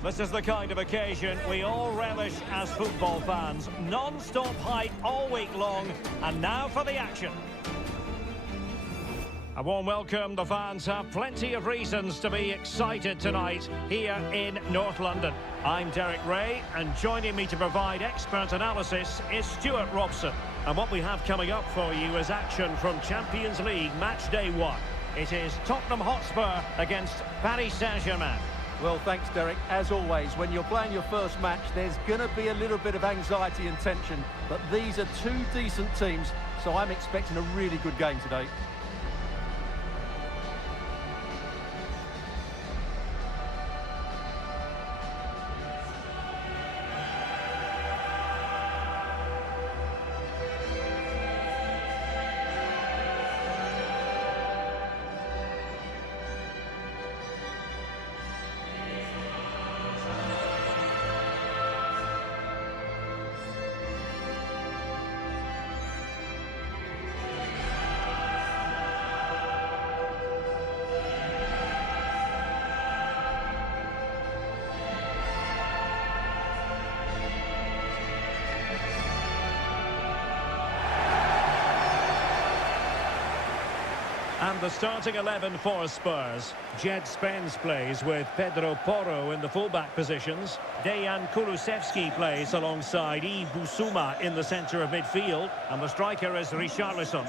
This is the kind of occasion we all relish as football fans. Non-stop hype all week long, and now for the action. A warm welcome. The fans have plenty of reasons to be excited tonight here in North London. I'm Derek Ray, and joining me to provide expert analysis is Stuart Robson. And what we have coming up for you is action from Champions League match day 1. It is Tottenham Hotspur against Paris Saint-Germain. Well, thanks, Derek. As always, when you're playing your first match, there's going to be a little bit of anxiety and tension. But these are two decent teams, so I'm expecting a really good game today. And the starting 11 for Spurs. Jed Spence plays with Pedro Porro in the fullback positions. Dejan Kulusevski plays alongside Yves Bissouma in the centre of midfield. And the striker is Richarlison.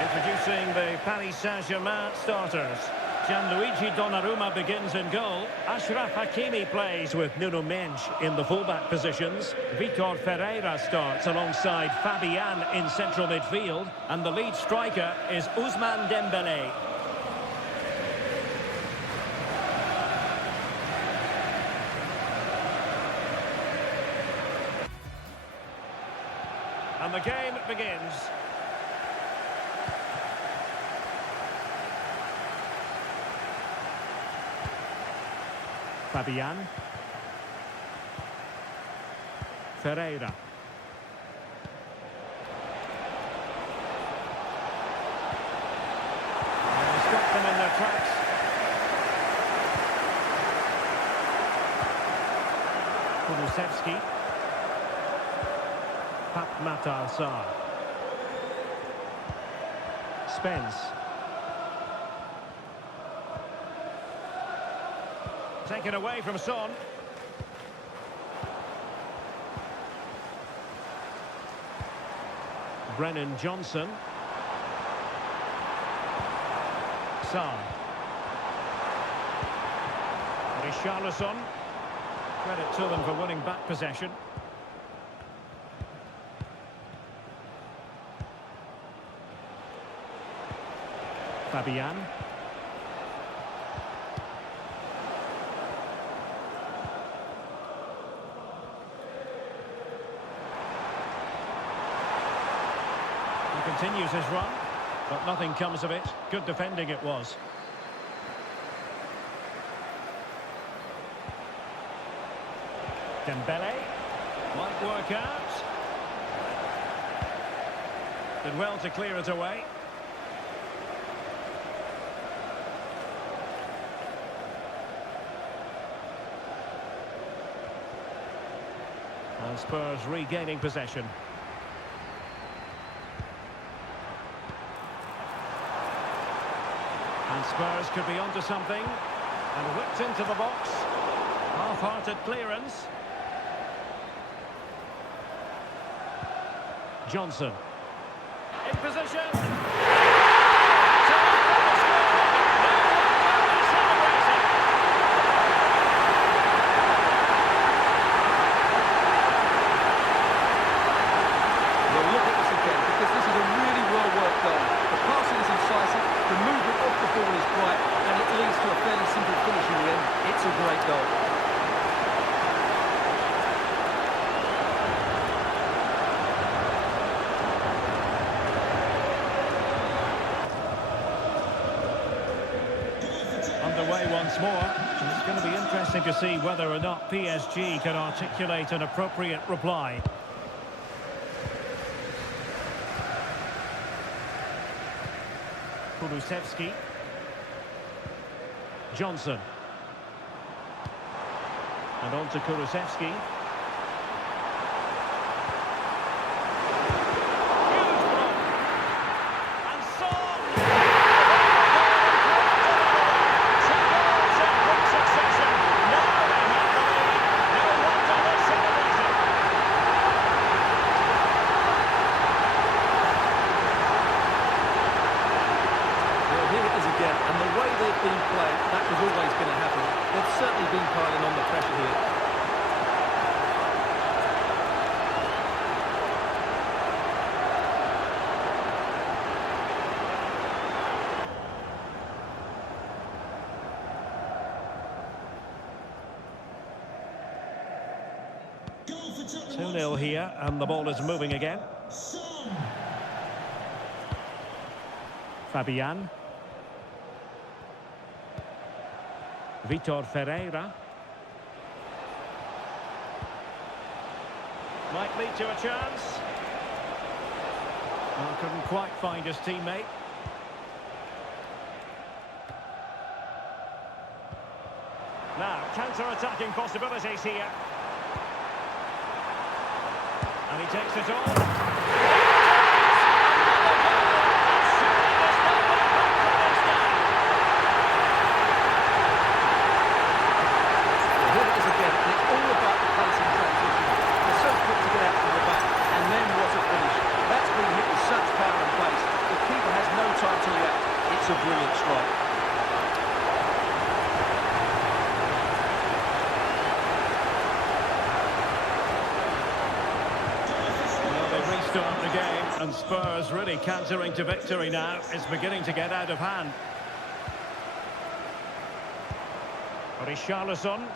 Introducing the Paris Saint-Germain starters. Gianluigi Donnarumma begins in goal. Achraf Hakimi plays with Nuno Mendes in the fullback positions. Vitor Ferreira starts alongside Fabian in central midfield. And the lead striker is Ousmane Dembélé. And the game begins. Fabian. Ferreira. And stop them in their tracks. Kulusevski. Pape Matar Sarr. Spence. Taken away from Son. Brennan Johnson. Sarr. Richarlison. Credit to them for winning back possession. Fabian. Continues his run, but nothing comes of it. Good defending it was. Dembélé might work out. Did well to clear it away. And Spurs regaining possession. And Spurs could be onto something. And whipped into the box. Half-hearted clearance. Johnson. In position. underway once more. And it's going to be interesting to see whether or not PSG can articulate an appropriate reply. Kulusevski. Johnson. And on to Kulusevski. And the way they've been playing, that was always going to happen. They've certainly been piling on the pressure here. Goal for 2-0 here, and the ball is moving again. Fabian. Vitor Ferreira. Might lead to a chance. Well, couldn't quite find his teammate. Now, counter-attacking possibilities here. And he takes it on. It's a brilliant strike. Well, they restart the game, and Spurs really cantering to victory now. It's beginning to get out of hand. Richarlison.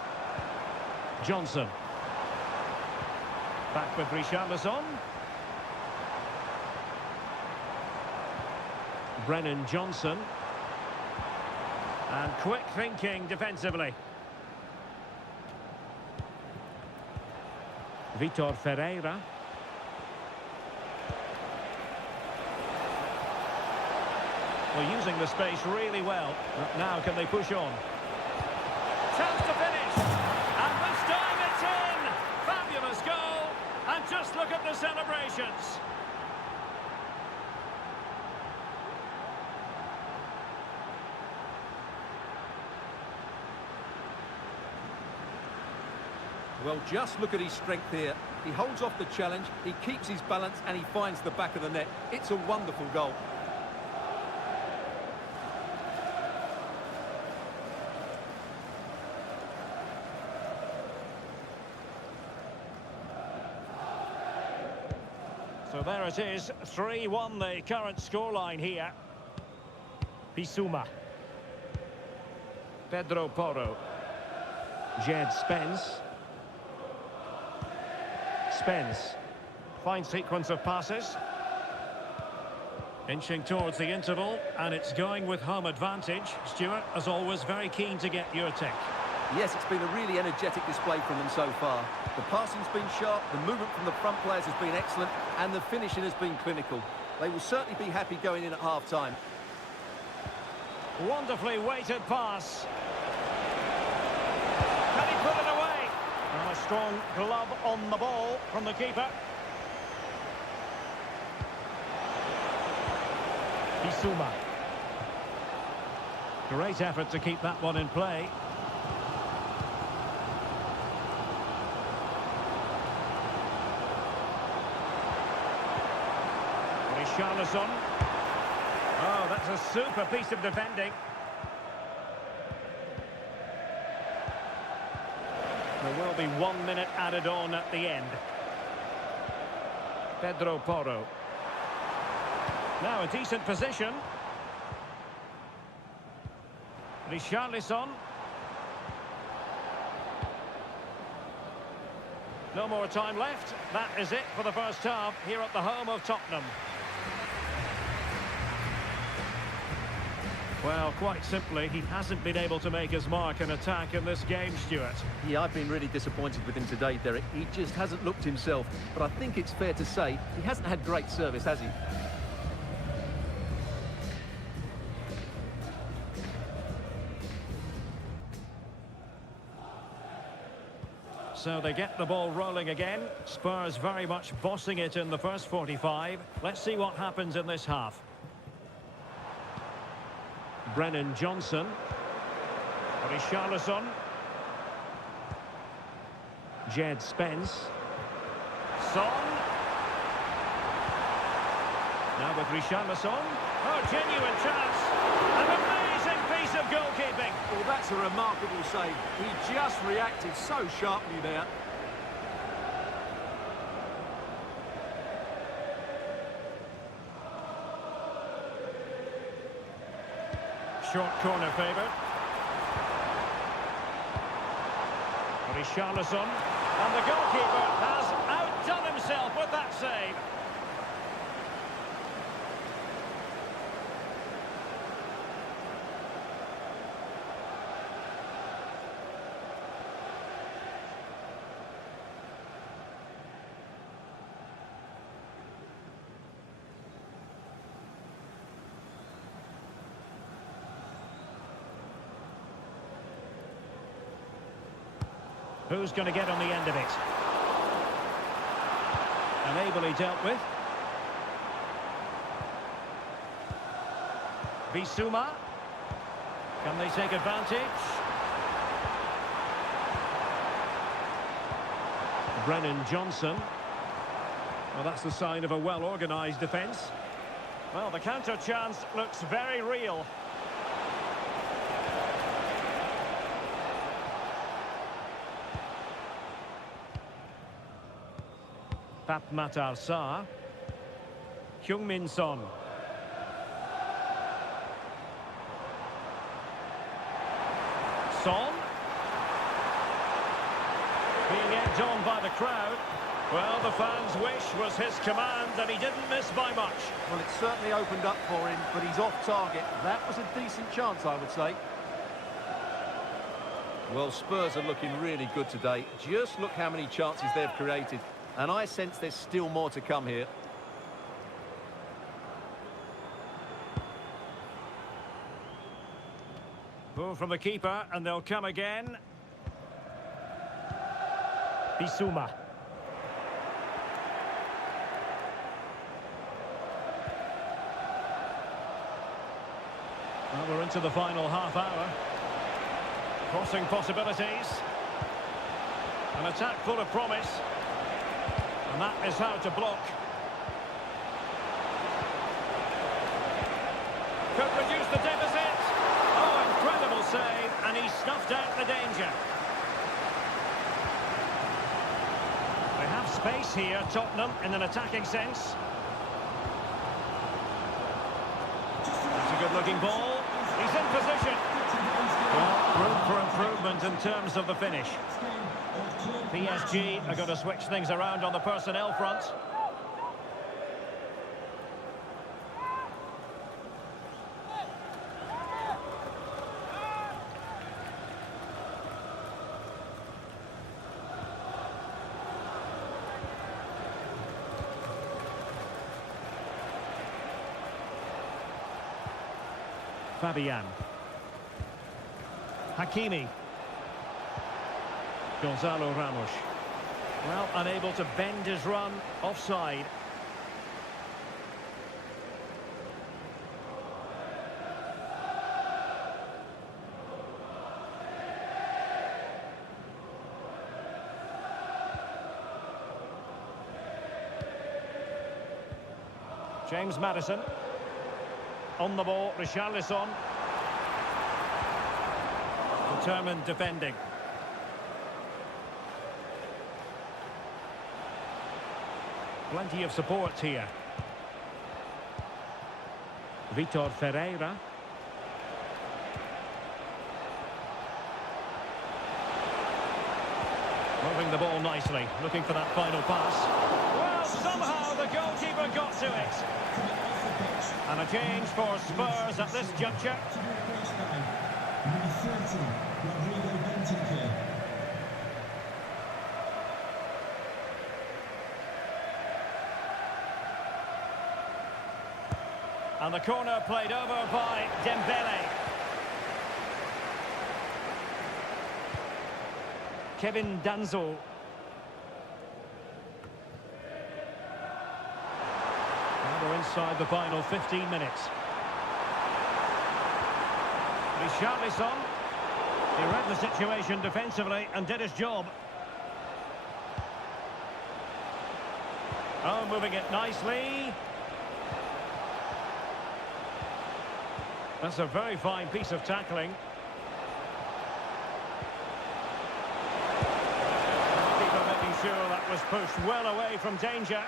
Johnson. Back with Richarlison. Brennan Johnson. And quick thinking defensively. Vitor Ferreira. Well, using the space really well. But now can they push on? Chance to finish. And this time it's in. Fabulous goal. And just look at the celebrations. Well, just look at his strength here. He holds off the challenge, he keeps his balance, and he finds the back of the net. It's a wonderful goal. So there it is, 3-1 the current scoreline here. Bissouma. Pedro Porro. Jed Spence. Spence. Fine sequence of passes. Inching towards the interval, and it's going with home advantage. Stuart, as always, very keen to get your take. Yes, it's been a really energetic display from them so far. The passing's been sharp, the movement from the front players has been excellent, and the finishing has been clinical. They will certainly be happy going in at half-time. Wonderfully weighted pass. Can he put it away? And a strong glove on the ball from the keeper. Bissouma. Great effort to keep that one in play. Richarlison. Oh, that's a super piece of defending. There will be 1 minute added on at the end. Pedro Porro. Now a decent position. Richarlison. No more time left. That is it for the first half here at the home of Tottenham. Well, quite simply, he hasn't been able to make his mark in attack in this game, Stuart. Yeah, I've been really disappointed with him today, Derek. He just hasn't looked himself. But I think it's fair to say he hasn't had great service, has he? So they get the ball rolling again. Spurs very much bossing it in the first 45. Let's see what happens in this half. Brennan Johnson. Richarlison. Jed Spence. Son. Now with Richarlison. Oh, genuine chance. An amazing piece of goalkeeping. Well, that's a remarkable save. He just reacted so sharply there. Short corner favoured. Richarlison. And the goalkeeper has outdone himself with that save. Who's going to get on the end of it? And ably dealt with. Bissouma. Can they take advantage? Brennan Johnson. Well, that's the sign of a well-organised defence. Well, the counter chance looks very real. Pap Matar Sarr. Heung-min Son. Son. Being egged on by the crowd. Well, the fans' wish was his command and he didn't miss by much. Well, it certainly opened up for him, but he's off target. That was a decent chance, I would say. Well, Spurs are looking really good today. Just look how many chances they've created. And I sense there's still more to come here. Ball from the keeper, and they'll come again. Bissouma. Well, we're into the final half hour. Crossing possibilities. An attack full of promise. And that is how to block. Could reduce the deficit. Oh, incredible save. And he snuffed out the danger. They have space here, Tottenham, in an attacking sense. That's a good-looking ball. He's in position. Well, room for improvement in terms of the finish. PSG are going to switch things around on the personnel front. Fabian. Hakimi. Gonzalo Ramos. Well, unable to bend his run, offside. James Maddison. On the ball, Richarlison. Determined defending. Plenty of support here. Vitor Ferreira. Moving the ball nicely, looking for that final pass. Well, somehow the goalkeeper got to it. And a change for Spurs at this juncture. Number 30, Rodrigo Benteke. And the corner played over by Dembele. Kevin Danzo. Now we're inside the final 15 minutes. Richarlison. He read the situation defensively and did his job. Oh, moving it nicely. That's a very fine piece of tackling. Keeper making sure that was pushed well away from danger.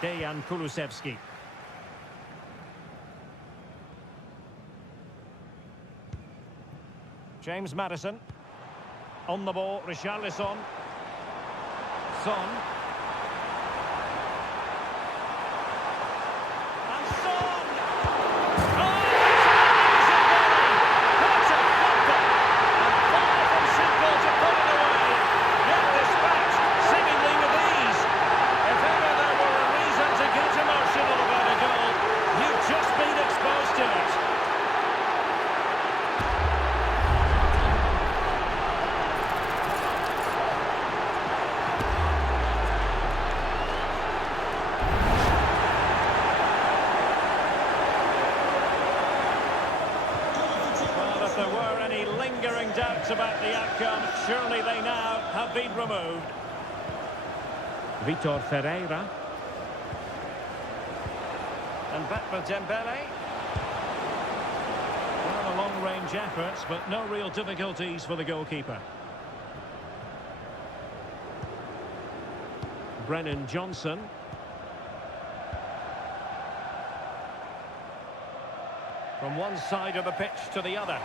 Dejan Kulusevski. James Maddison. On the ball, Richarlison. Son. And Son! Oh, that's a football! And far from simple to put it away. Yet dispatched, seemingly with ease. If ever there were a reason to get emotional about a goal, you've just been exposed to it. If there were any lingering doubts about the outcome, surely they now have been removed. Vitor Ferreira. And back for Dembele. Well, a long-range efforts, but no real difficulties for the goalkeeper. Brennan Johnson. From one side of the pitch to the other.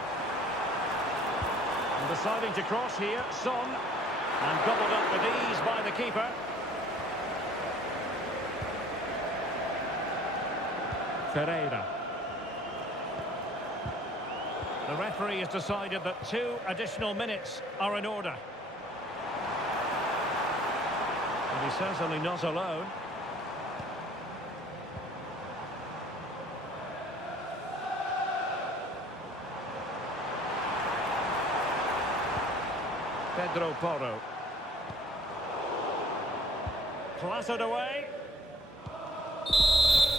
And deciding to cross here, Son. And gobbled up with ease by the keeper. Ferreira. The referee has decided that 2 additional minutes are in order. And he's certainly not alone. Pedro Porro. Clattered away.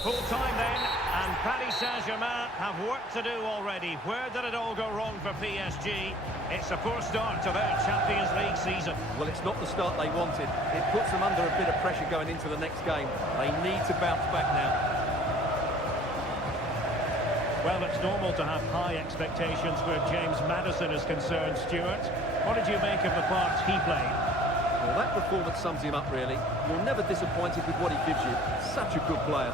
Full time then, and Paris Saint-Germain have work to do already. Where did it all go wrong for PSG? It's a poor start to their Champions League season. Well, it's not the start they wanted. It puts them under a bit of pressure going into the next game. They need to bounce back now. Well, it's normal to have high expectations where James Maddison is concerned, Stuart. What did you make of the part he played? Well, that performance sums him up, really. You're never disappointed with what he gives you. Such a good player.